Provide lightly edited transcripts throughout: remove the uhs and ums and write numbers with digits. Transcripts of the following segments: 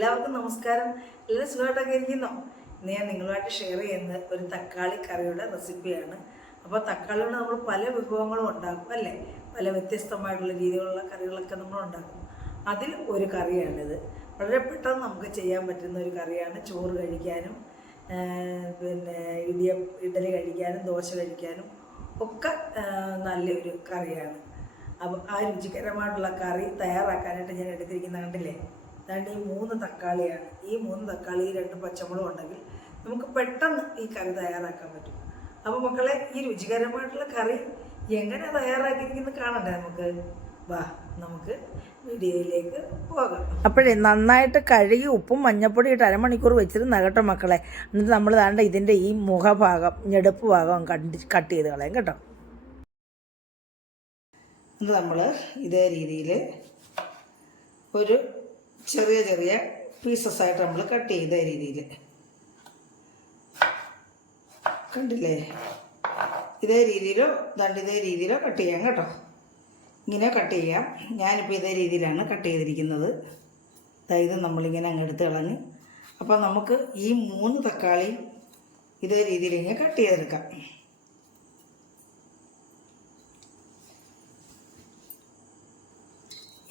എല്ലാവർക്കും നമസ്കാരം. എല്ലാവരും സുഖമായിട്ടൊക്കെ ഇരിക്കുന്നോ? ഇന്ന് ഞാൻ നിങ്ങളുമായിട്ട് ഷെയർ ചെയ്യുന്ന ഒരു തക്കാളി കറിയുടെ റെസിപ്പിയാണ്. അപ്പോൾ തക്കാളി കൊണ്ട് നമ്മൾ പല വിഭവങ്ങളും ഉണ്ടാക്കും അല്ലേ? പല വ്യത്യസ്തമായിട്ടുള്ള രീതിയിലുള്ള കറികളൊക്കെ നമ്മൾ ഉണ്ടാക്കും. അതിൽ ഒരു കറിയാണിത്. വളരെ പെട്ടെന്ന് നമുക്ക് ചെയ്യാൻ പറ്റുന്ന ഒരു കറിയാണ്. ചോറ് കഴിക്കാനും പിന്നെ ഇഡലി കഴിക്കാനും ദോശ കഴിക്കാനും ഒക്കെ നല്ലൊരു കറിയാണ്. അപ്പോൾ ആ രുചികരമായിട്ടുള്ള കറി തയ്യാറാക്കാനായിട്ട് ഞാൻ എടുത്തിരിക്കുന്ന കണ്ടില്ലേ, അതാണ്ട് ഈ 3 തക്കാളിയാണ്. ഈ 3 തക്കാളി 2 പച്ചമുളകും ഉണ്ടെങ്കിൽ നമുക്ക് പെട്ടെന്ന് ഈ കറി തയ്യാറാക്കാൻ പറ്റും. അപ്പോൾ മക്കളെ, ഈ രുചികരമായിട്ടുള്ള കറി എങ്ങനെ തയ്യാറാക്കിയിരിക്കുന്നത് കാണണ്ടേ? നമുക്ക് വീഡിയോയിലേക്ക് പോകാം. അപ്പോഴേ നന്നായിട്ട് കഴുകി ഉപ്പും മഞ്ഞപ്പൊടി ഇട്ട് അരമണിക്കൂർ വെച്ചിരുന്ന കേട്ടോ മക്കളെ. എന്നിട്ട് നമ്മൾ താണ്ട ഇതിൻ്റെ ഈ മുഖഭാഗം ഞെടുപ്പ് ഭാഗം കട്ട് ചെയ്ത് കളയാം കേട്ടോ. ഇത് നമ്മൾ ഇതേ രീതിയിൽ ഒരു ചെറിയ ചെറിയ പീസസ് ആയിട്ട് നമ്മൾ കട്ട് ചെയ്ത രീതിയിൽ കണ്ടില്ലേ, ഇതേ രീതിയിലോ ഇതേ രീതിയിലോ കട്ട് ചെയ്യാം കേട്ടോ. ഇങ്ങനെ കട്ട് ചെയ്യാം. ഞാനിപ്പോൾ ഇതേ രീതിയിലാണ് കട്ട് ചെയ്തിരിക്കുന്നത്. അതായത് നമ്മളിങ്ങനെ അങ്ങ് എടുത്ത് കളഞ്ഞ്, അപ്പോൾ നമുക്ക് ഈ 3 തക്കാളി ഇതേ രീതിയിൽ ഇങ്ങനെ കട്ട് ചെയ്തെടുക്കാം.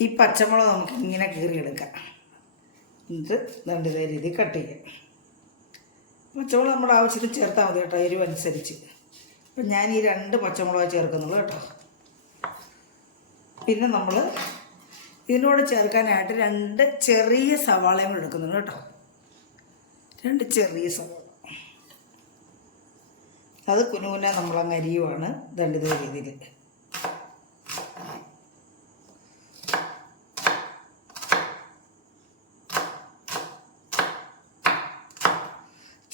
ഈ പച്ചമുളക് നമുക്ക് ഇങ്ങനെ കീറിയെടുക്കാം. എന്നിട്ട് ഇതേ രീതിയിൽ കട്ട് ചെയ്യാം. പച്ചമുളക് നമ്മുടെ ആവശ്യത്തിന് ചേർത്താൽ മതി കേട്ടോ, എരിവ് അനുസരിച്ച്. അപ്പം ഞാൻ ഈ 2 പച്ചമുളക് ചേർക്കുന്നുള്ളൂ കേട്ടോ. പിന്നെ നമ്മൾ ഇതിനോട് ചേർക്കാനായിട്ട് 2 ചെറിയ സവാളയും കൂടെ എടുക്കുന്നുണ്ട് കേട്ടോ. 2 ചെറിയ സവാള, അത് കുനുകുന നമ്മളങ്ങ് അരിയുവാണ്. ഇതേ രീതിയിൽ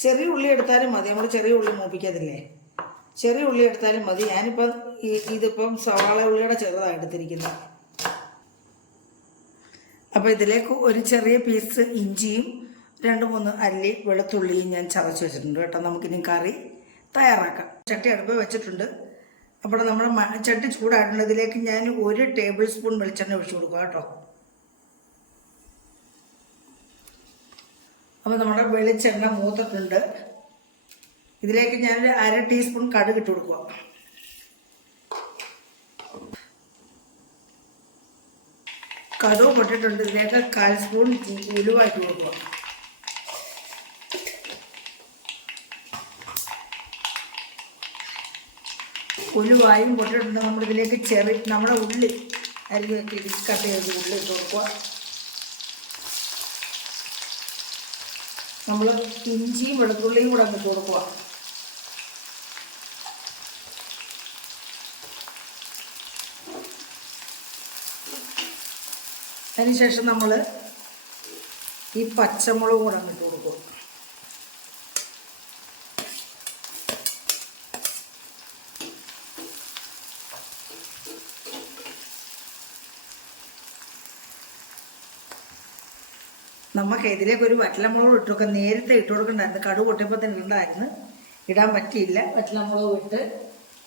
ചെറിയ ഉള്ളി എടുത്താലും മതി. നമ്മൾ ചെറിയ ഉള്ളി മൂപ്പിക്കാതില്ലേ, ചെറിയ ഉള്ളി എടുത്താലും മതി. ഞാനിപ്പം ഇതിപ്പം സവാള ഉള്ളിയുടെ ചെറുതാണ് എടുത്തിരിക്കുന്നത്. അപ്പോൾ ഇതിലേക്ക് ഒരു ചെറിയ പീസ് ഇഞ്ചിയും 2-3 അല്ലി വെളുത്തുള്ളിയും ഞാൻ ചതച്ച് വെച്ചിട്ടുണ്ട് കേട്ടോ. നമുക്കിനി കറി തയ്യാറാക്കാം. ചട്ടി അടുപ്പ് വെച്ചിട്ടുണ്ട്. അപ്പോൾ നമ്മൾ ചട്ടി ചൂടായിട്ടുണ്ട്. ഇതിലേക്ക് ഞാൻ 1 ടേബിൾ സ്പൂൺ വെളിച്ചെണ്ണ ഒഴിച്ചു കൊടുക്കുക കേട്ടോ. അപ്പോൾ നമ്മുടെ വെളിച്ചെണ്ണ മൂത്തിട്ടുണ്ട്. ഇതിലേക്ക് ഞാനൊരു 1/2 ടീസ്പൂൺ കടുക് ഇട്ട് കൊടുക്കുക. കടുക് പൊട്ടിട്ടുണ്ട്. ഇതിലേക്ക് 1/4 സ്പൂൺ ഉലുവ ഇട്ട് കൊടുക്കുക. ഉലുവായും പൊട്ടിട്ടുണ്ട്. നമ്മളിതിലേക്ക് നമ്മുടെ ഉള്ളി അരിഞ്ഞൊക്കെ കട്ട് ചെയ്ത് ഉള്ളി ഇട്ട് കൊടുക്കുക. നമ്മൾ ഇഞ്ചിയും വെളുത്തുള്ളിയും കൂടെ ഇട്ട് കൊടുക്കുക. അതിനുശേഷം നമ്മൾ ഈ പച്ചമുളക് കൂടെ ഇട്ട് കൊടുക്കും. നമുക്ക് ഇതിലേക്ക് ഒരു വറ്റലമുളക് ഇട്ട് കൊടുക്കാം. നേരത്തെ ഇട്ട് കൊടുക്കണ്ടായിരുന്നു, കടുക് പൊട്ടിയപ്പോൾ തന്നെ ഉണ്ടായിരുന്നു, ഇടാൻ പറ്റിയില്ല. വറ്റലമുളക് ഇട്ട്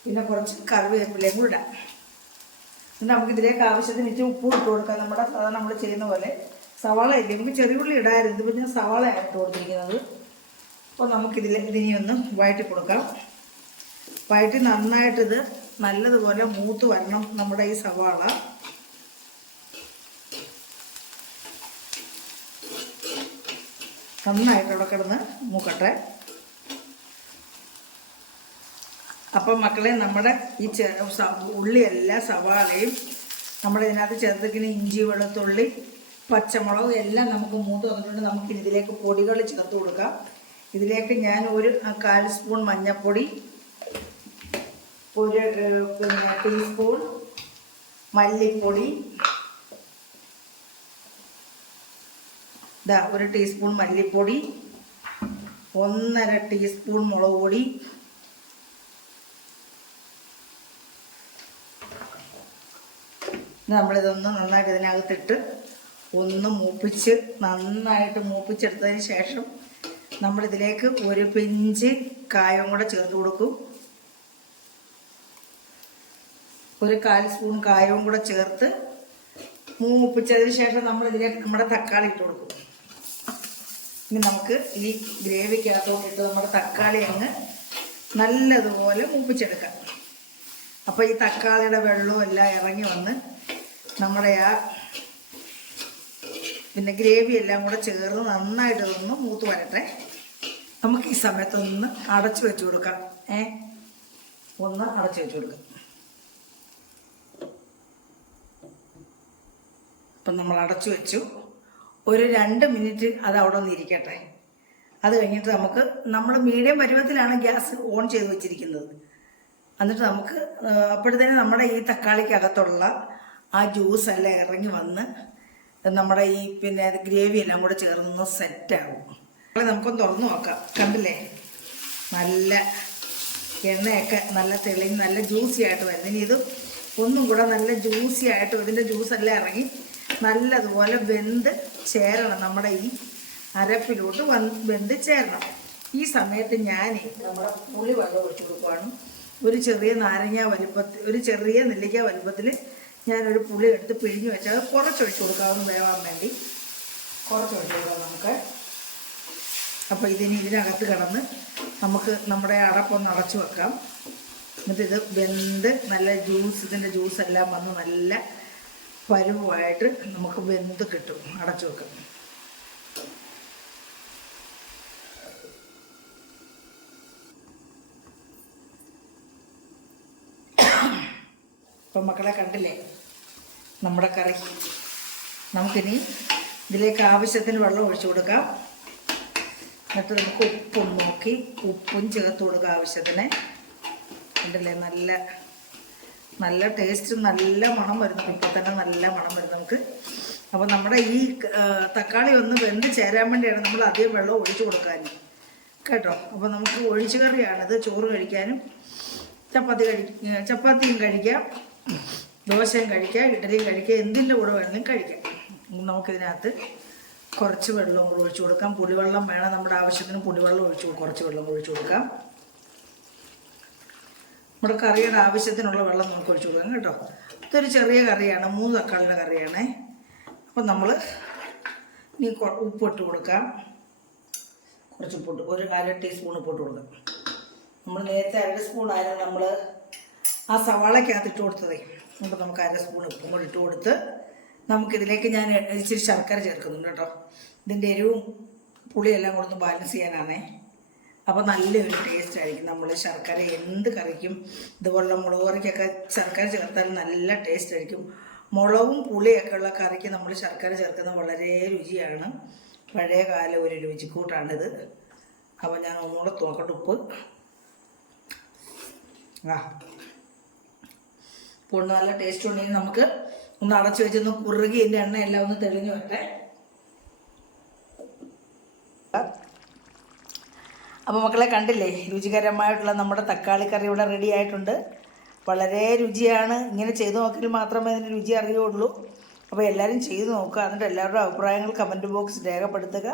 പിന്നെ കുറച്ച് കറിവേപ്പിലയും കൂടെ ഇടാം. എന്നിട്ട് നമുക്കിതിലേക്ക് ആവശ്യത്തിന് ഇച്ചിരി ഉപ്പും ഇട്ട് കൊടുക്കാം. നമ്മുടെ സാധാരണ നമ്മൾ ചെയ്യുന്ന പോലെ സവാള ഇല്ലേ, നമുക്ക് ചെറിയ ഉള്ളി ഇടായിരുന്നു. ഇതിപ്പോൾ ഞാൻ സവാളയാണ് ഇട്ട് കൊടുത്തിരിക്കുന്നത്. അപ്പോൾ ഇതിനി ഒന്ന് വഴറ്റി കൊടുക്കാം. വഴറ്റി നന്നായിട്ടിത് നല്ലതുപോലെ മൂത്ത് വരണം നമ്മുടെ ഈ സവാള. നന്നായിട്ട് അവിടെ കിടന്ന് മൂക്കട്ടെ. അപ്പം മക്കളെ, നമ്മുടെ ഈ ഉള്ളിയെല്ലാം സവാളയും നമ്മുടെ ഇതിനകത്ത് ചേർത്തിരിക്കുന്ന ഇഞ്ചി വെളുത്തുള്ളി പച്ചമുളക് എല്ലാം നമുക്ക് മൂത്ത് വന്നിട്ടുണ്ട്. നമുക്ക് ഇതിലേക്ക് പൊടികൾ ചേർത്ത് കൊടുക്കാം. ഇതിലേക്ക് ഞാൻ ഒരു 1/4 സ്പൂൺ മഞ്ഞൾപ്പൊടി, ഒരു ടീസ്പൂൺ മല്ലിപ്പൊടി, ഒരു ടീസ്പൂൺ മല്ലിപ്പൊടി, 1/2 ടീസ്പൂൺ മുളക് പൊടി, നമ്മളിതൊന്ന് നന്നായിട്ട് ഇതിനകത്തിട്ട് ഒന്ന് നന്നായിട്ട് മൂപ്പിച്ചെടുത്തതിന് ശേഷം നമ്മളിതിലേക്ക് ഒരു പിഞ്ച് കായം കൂടെ ചേർത്ത് കൊടുക്കും. ഒരു 1/4 സ്പൂൺ കായവും കൂടെ ചേർത്ത് മൂപ്പിച്ചതിന് ശേഷം നമ്മൾ ഇതിലേക്ക് നമ്മുടെ തക്കാളി ഇട്ട് കൊടുക്കും. ഇനി നമുക്ക് ഈ ഗ്രേവിക്കകത്തോട്ടിട്ട് നമ്മുടെ തക്കാളി അങ്ങ് നല്ലതുപോലെ മൂപ്പിച്ചെടുക്കാം. അപ്പോൾ ഈ തക്കാളിയുടെ വെള്ളവും എല്ലാം ഇറങ്ങി വന്ന് നമ്മുടെ ആ പിന്നെ ഗ്രേവി എല്ലാം കൂടെ ചേർന്ന് നന്നായിട്ട് ഒന്ന് മൂത്ത് വരട്ടെ. നമുക്ക് ഈ സമയത്തൊന്ന് അടച്ചു വെച്ച് കൊടുക്കാം. ഒന്ന് അടച്ചു വെച്ച് കൊടുക്കാം. അപ്പം നമ്മൾ അടച്ചു വെച്ചു. ഒരു 2 മിനിറ്റ് അത് അവിടെ ഒന്ന് ഇരിക്കട്ടെ. അത് കഴിഞ്ഞിട്ട് നമ്മൾ മീഡിയം പരുവത്തിലാണ് ഗ്യാസ് ഓൺ ചെയ്ത് വെച്ചിരിക്കുന്നത്. എന്നിട്ട് നമുക്ക് അപ്പോഴത്തേന് നമ്മുടെ ഈ തക്കാളിക്കകത്തുള്ള ആ ജ്യൂസ് എല്ലാം ഇറങ്ങി വന്ന് നമ്മുടെ ഈ പിന്നെ ഗ്രേവി എല്ലാം കൂടെ ചേർന്ന് സെറ്റാകും. നമുക്കൊന്ന് തുറന്നു നോക്കാം. കണ്ടില്ലേ, നല്ല എണ്ണയൊക്കെ നല്ല തെളിഞ്ഞ് നല്ല ജ്യൂസി ആയിട്ട് വരുന്നത്. ഇനി ഇത് ഒന്നും കൂടെ നല്ല ജ്യൂസി ആയിട്ട് ഇതിൻ്റെ ജ്യൂസെല്ലാം ഇറങ്ങി നല്ലതുപോലെ വെന്ത് ചേരണം. നമ്മുടെ ഈ അരപ്പിലോട്ട് വെന്ത് ചേരണം. ഈ സമയത്ത് ഞാൻ നമ്മുടെ പുളി വെള്ളം ഒഴിച്ചു കൊടുക്കുവാണ്. ഒരു ചെറിയ നാരങ്ങ വലുപ്പത്തിൽ, ഒരു ചെറിയ നെല്ലിക്ക വലുപ്പത്തിൽ ഞാനൊരു പുളി എടുത്ത് പിഴിഞ്ഞ് വെച്ചാൽ അത് കുറച്ചൊഴിച്ച് കൊടുക്കാമെന്ന് വേവാൻ വേണ്ടി കുറച്ചൊഴിച്ച് കൊടുക്കാം നമുക്ക്. അപ്പോൾ ഇതിനകത്ത് കിടന്ന് നമുക്ക് നമ്മുടെ അടപ്പൊന്ന് അടച്ചു വെക്കാം. എന്നിട്ട് ഇത് വെന്ത് നല്ല ഇതിൻ്റെ ജ്യൂസെല്ലാം വന്ന് നല്ല പരുവായിട്ട് നമുക്ക് വെന്ത് കിട്ടും. അടച്ചു വെക്കാം. അപ്പം മക്കളെ കണ്ടില്ലേ നമ്മുടെ കറി. നമുക്കിനി ഇതിലേക്ക് ആവശ്യത്തിന് വെള്ളം ഒഴിച്ചു കൊടുക്കാം. എന്നിട്ട് നമുക്ക് ഉപ്പും നോക്കി ഉപ്പും ചേർത്ത് കൊടുക്കുക ആവശ്യത്തിന്. കണ്ടില്ലേ, നല്ല നല്ല ടേസ്റ്റും നല്ല മണം വരുന്നു. ഇപ്പം തന്നെ നല്ല മണം വരും നമുക്ക്. അപ്പോൾ നമ്മുടെ ഈ തക്കാളി ഒന്ന് വെന്ത് ചേരാൻ വേണ്ടിയാണ് നമ്മൾ അധികം വെള്ളം ഒഴിച്ചു കൊടുക്കാൻ കേട്ടോ. അപ്പോൾ നമുക്ക് ഒഴിച്ചു കറിയാണിത്. ചോറ് കഴിക്കാനും ചപ്പാത്തിയും കഴിക്കാം, ദോശയും കഴിക്കാം, ഇഡലിയും കഴിക്കാം, എന്തിൻ്റെ കൂടെ വേണമെങ്കിലും കഴിക്കാം. നമുക്കിതിനകത്ത് കുറച്ച് വെള്ളം കൂടെ ഒഴിച്ചു കൊടുക്കാം. പുളിവെള്ളം വേണം, നമ്മുടെ ആവശ്യത്തിന് പുളിവെള്ളം കുറച്ച് വെള്ളം ഒഴിച്ചു കൊടുക്കാം. നമ്മുടെ കറിയുടെ ആവശ്യത്തിനുള്ള വെള്ളം നമുക്ക് ഒഴിച്ചു കൊടുക്കാം കേട്ടോ. ഇതൊരു ചെറിയ കറിയാണ്, 3 തക്കാളിയുടെ കറിയാണേ. അപ്പം നമ്മൾ ഇനി ഉപ്പിട്ട് കൊടുക്കാം. കുറച്ച് ഉപ്പിട്ട്, ഒരു 1/2 ടീസ്പൂൺ ഉപ്പിട്ട് കൊടുക്കാം. നമ്മൾ നേരത്തെ 1/2 സ്പൂണായിരുന്നു നമ്മൾ ആ സവാളയ്ക്കകത്ത് ഇട്ട് കൊടുത്തതേ. അപ്പോൾ നമുക്ക് 1/2 സ്പൂൺ ഉപ്പും കൂടി ഇട്ട് കൊടുത്ത് നമുക്കിതിലേക്ക് ഞാൻ ഇച്ചിരി ശർക്കര ചേർക്കുന്നുണ്ട് കേട്ടോ. ഇതിൻ്റെ എരിവും പുളിയെല്ലാം കൂടെ ഒന്ന് ബാലൻസ് ചെയ്യാനാണേ. അപ്പോൾ നല്ലൊരു ടേസ്റ്റ് ആയിരിക്കും. നമ്മൾ ശർക്കര എന്ത് കറിക്കും ഇതുപോലുള്ള മുളക് കറിക്കൊക്കെ ശർക്കര ചേർത്താൽ നല്ല ടേസ്റ്റ് ആയിരിക്കും. മുളകും പുളിയൊക്കെ ഉള്ള കറിക്ക് നമ്മൾ ശർക്കര ചേർക്കുന്നത് വളരെ രുചിയാണ്. പഴയ കാല ഒരു രുചിക്കൂട്ടാണിത്. അപ്പോൾ ഞാൻ ഒന്നുകൂടെ നോക്കട്ടെ ഉപ്പ്. ഇപ്പോൾ നല്ല ടേസ്റ്റ് ഉണ്ടെങ്കിൽ നമുക്ക് ഒന്ന് അടച്ചു വെച്ചൊന്ന് കുറുകി ഇതിൻ്റെ എണ്ണയെല്ലാം ഒന്ന് തെളിഞ്ഞു വരട്ടെ. അപ്പോൾ മക്കളെ കണ്ടില്ലേ, രുചികരമായിട്ടുള്ള നമ്മുടെ തക്കാളി കറി ഇവിടെ റെഡി ആയിട്ടുണ്ട്. വളരെ രുചിയാണ്. ഇങ്ങനെ ചെയ്ത് നോക്കിയാൽ മാത്രമേ അതിൻ്റെ രുചി അറിയുള്ളൂ. അപ്പോൾ എല്ലാവരും ചെയ്ത് നോക്കുക. എന്നിട്ട് എല്ലാവരുടെ അഭിപ്രായങ്ങൾ കമൻറ്റ് ബോക്സിൽ രേഖപ്പെടുത്തുക,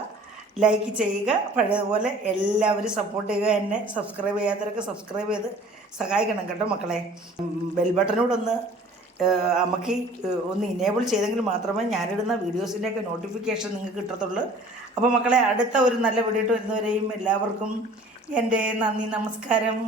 ലൈക്ക് ചെയ്യുക. പഴയതുപോലെ എല്ലാവരും സപ്പോർട്ട് ചെയ്യുക. എന്നെ സബ്സ്ക്രൈബ് ചെയ്യാത്തവരൊക്കെ സബ്സ്ക്രൈബ് ചെയ്ത് സഹായിക്കണം കേട്ടോ മക്കളെ. ബെൽ ബട്ടനോടൊന്ന് അമ്മക്ക് ഒന്ന് ഇനേബിൾ ചെയ്തെങ്കിൽ മാത്രമേ ഞാനിടുന്ന വീഡിയോസിൻ്റെയൊക്കെ നോട്ടിഫിക്കേഷൻ നിങ്ങൾക്ക് കിട്ടത്തുള്ളൂ. അപ്പോൾ മക്കളെ, അടുത്ത ഒരു നല്ല വീഡിയോ വരുന്നവരെയും എല്ലാവർക്കും എൻ്റെ നന്ദി, നമസ്കാരം.